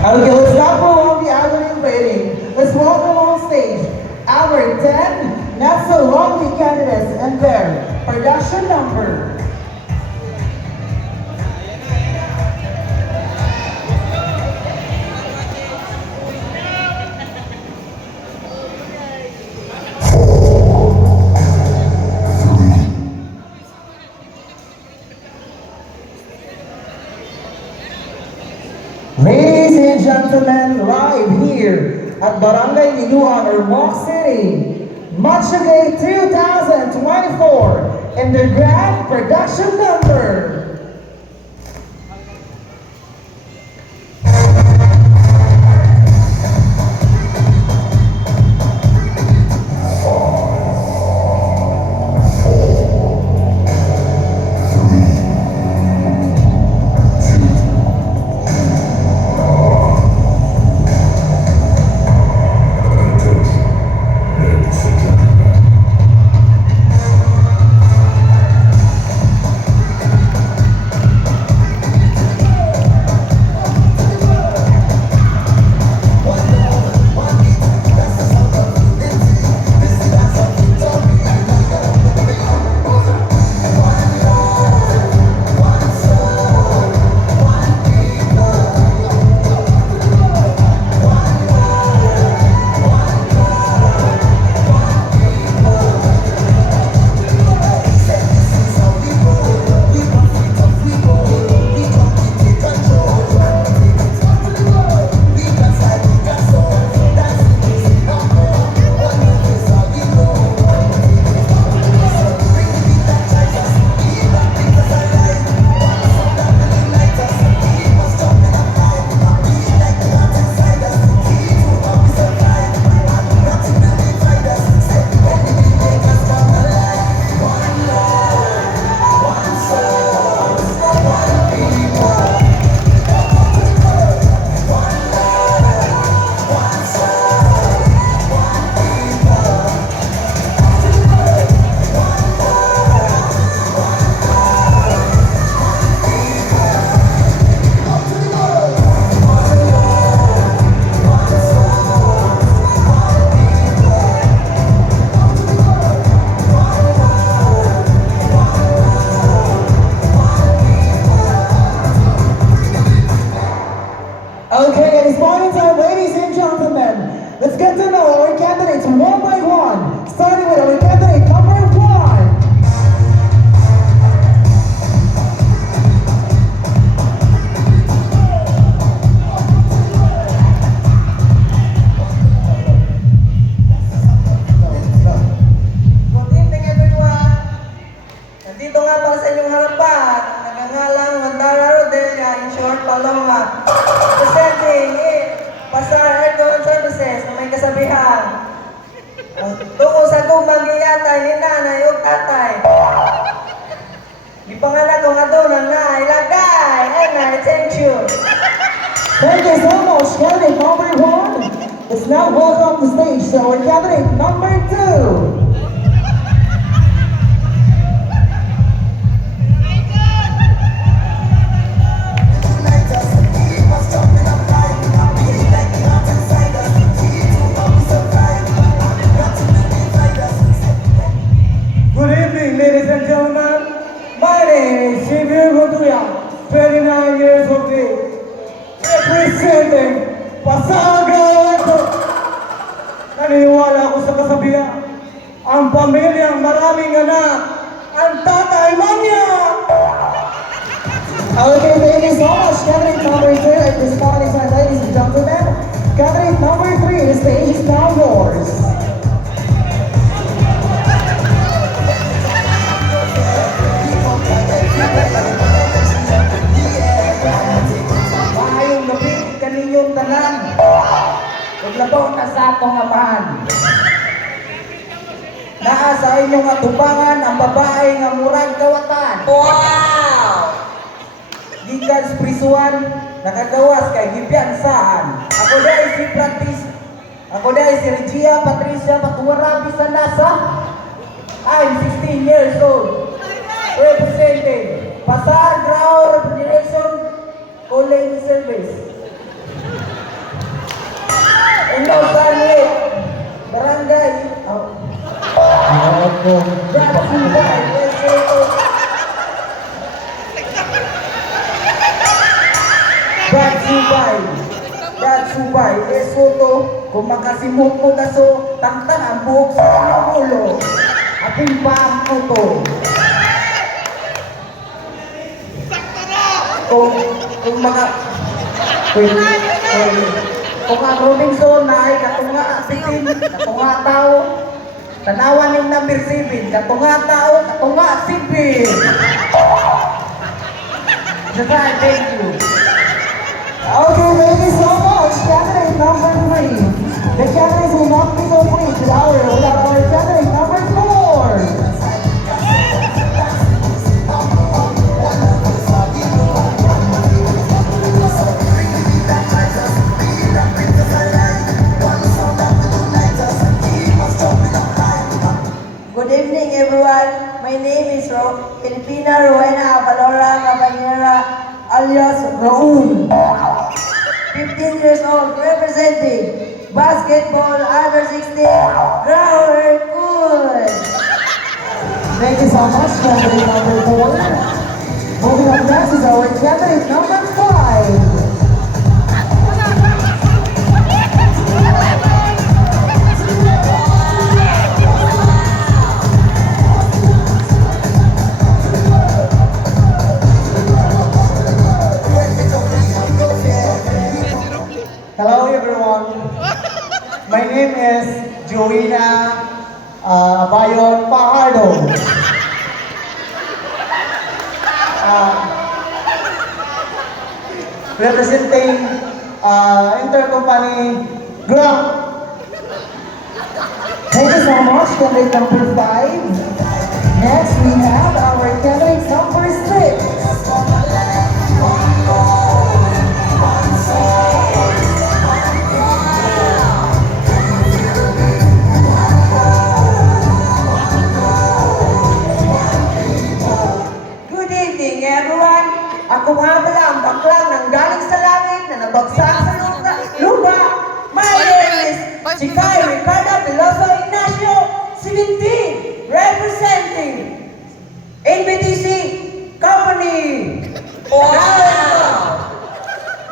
Okay, let's not prolong the agony of waiting. Let's welcome on stage our 10 not so lonely candidates and their production number. Ladies and gentlemen, live here at Barangay Linuan or Moc City, Matchagay 2024 in the grand production number. Okay, it is morning time, ladies and gentlemen. Let's get to know our candidates one by one, starting with our candidate number 1. Good evening everyone! Nandito nga pala sa inyong harapan, nagangalang Mandara Rodelia, in short, Paloma. Presenting in Pasar Aircon Services na may kasabihan. Tungo sa gumang giyatay ni nanay o tatay. Di pangalan kong adunan na ilagay. And I thank you. Thank you so much, candidate number 1. Let's now welcome to stage to our candidate number 2. Good evening, ladies and gentlemen. My name is Shivir Goduya, 29 years of age, representing Pasaga Airport. Naniniwala ako sa kasabihan, ang pamilyang maraming anak, ang tatay manya. Okay, thank you so much, candidate number 2. At this point in time, ladies and gentlemen, candidate number 3, the stage is now yours. Maayong gabi kaninyong tanan. Naglabaw na sa atong amahan. Naa sa inyong atubangan ang babae nga murag kawatan. Wow! Gikan sa prisuan, nakagawas kay gipiansaan. Ako dahil si Practice. Ako dahil si Regia Patricia Patuwarabi sa NASA. I'm 16 years old. Representing Pasar Grau Refrigeration College Service. ko. Brad Subay, Lesotho. Brad Subay. Brad Subay, Lesotho. Kung makasimot mo kaso, tangtang ang buhok sa inyong ulo. Aping pang mo to. Kung mga... Kung ang Robinson na ay katunga sitin, katunga tao, tanawan yung number 7, katunga tao, katunga sipin. That's right, thank you. Okay, thank you so much. Candidate number 3. The candidates will not be complete without our candidate number 4. Good evening, everyone. My name is Filipina Rowena Avalora Cabanera, alias Raul. 15 years old, representing basketball under 16, Grauer Cool. Thank you so much, candidate number 4. Moving up next is our candidate number 5. Hello everyone. My name is Joina Bayon Pajardo. Representing Intercompany Group. Thank you so much, candidate number 5. Next, we have our candidate number 6. Good evening, everyone. Ako nga pala ang baklang ng galing sa langit na nabagsak sa lupa. My name is Chikay Ricardo Veloso Ignacio, 17, representing NBTC Company.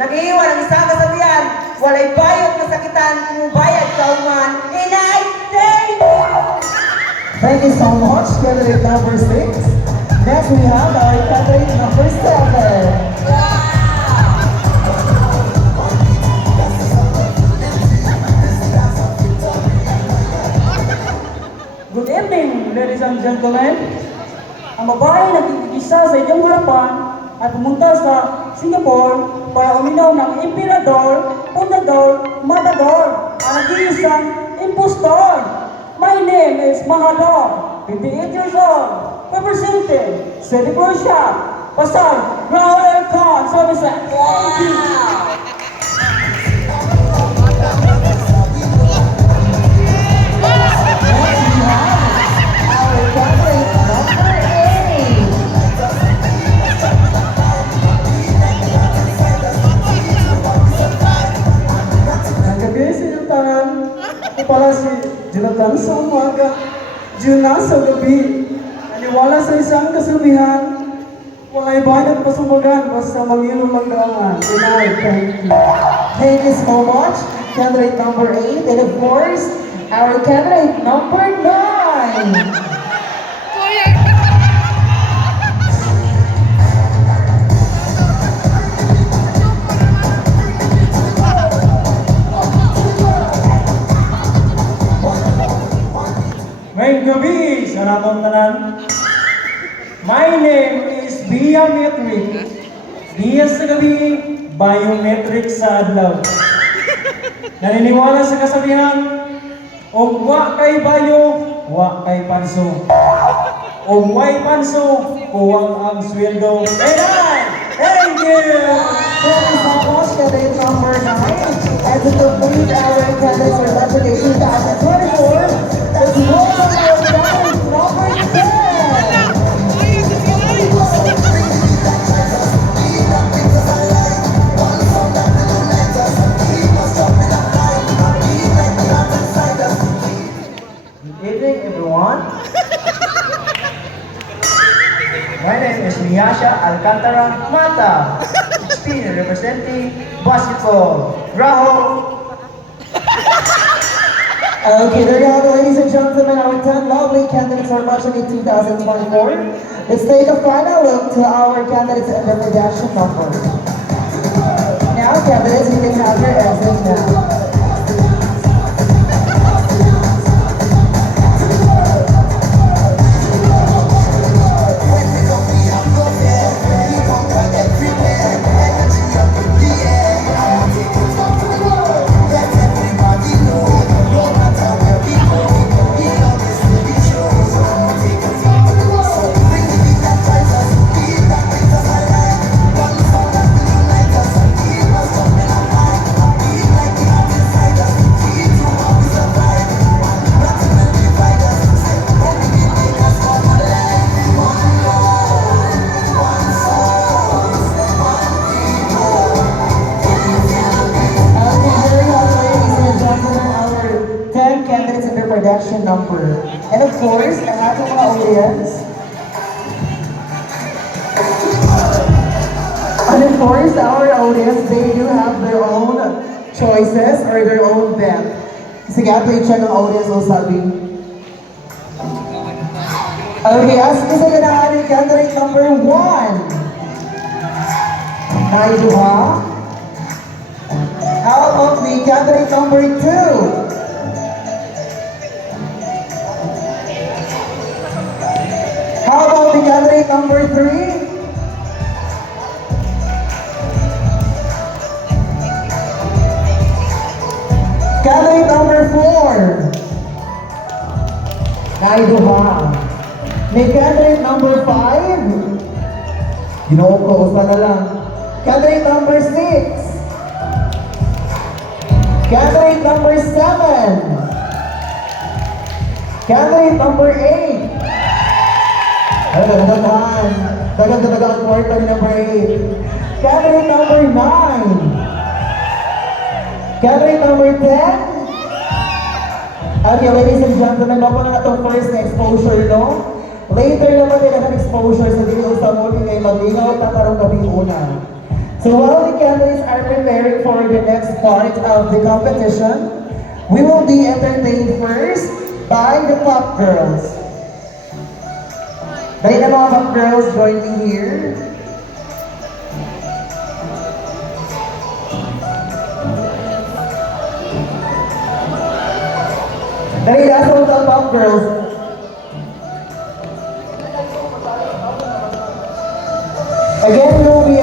Nag-iiwan ang isang kasabihan, walay bayot na sakitan, kumubayad ka uman, and I thank you! Thank you so much, candidate number 6. Next, we have our candidate number 7. Good evening, ladies and gentlemen. Ang babae na nagkikisa sa inyong harapan ay pumunta sa Singapore para uminom ng Emperador, Fundador, Matador, ang nag-iisang impostor. My name is Mahador, 58 years old, representing City Croatia, Pasar, Grauer Con Services. Thank you. Our candidate number 8. Ang gabi sa inyong tanan, ako pala si Jonathan sa umaga, Juna sa gabi. Naniwala sa isang kasabihan, walay bayad pasumbagan basta mangilong magdaangan. Tonight, thank you. Thank you so much, candidate number 8. And of course, our candidate number 9. Ngayong gabi sa natong tanan. My name is Biometric. Biya sa gabi, biometric sa adlaw. Naniniwala sa kasabihan, og wa kay bayo, wa kay panso. Og way panso, kuwang ang sweldo. Thank you! Thank you so much, candidate number 9. And to complete our candidates for Labrador 2024, let's welcome our candidate number 10. Good evening, everyone. Alcantara Mata. Spin representing basketball. Rahul. Okay, there you have it, ladies and gentlemen, our 10 lovely candidates for Marching in 2024. Let's take a final look to our candidates and their production number. Now, candidates, you can have your exit now. Production number. And of course, ang ating mga audience. And of course, our audience, they do have their own choices or their own bet. Sige, ato i-check ang audience o sabi. Okay, as isa ka na ating candidate number 1. Naiduha. How about the candidate number 2? How about the candidate number 3? Candidate number 4. Naiduha. May candidate number 5. Ginoo pa na lang. Candidate number 6. Candidate number 7. Candidate number 8. Ay, dagdagan. Dagdagan ang quarter number 8. Candidate number 9. Candidate number 10. Okay, ladies and gentlemen, no pa na itong first na exposure, no? Later naman nila ng exposure sa video sa mo kay maglingaw tatarong gabi una. So while the candidates are preparing for the next part of the competition, we will be entertained first by the Pop Girls. Dahil na mga Pop Girls, join me here. Dahil na sa mga Pop Girls. Again, we will be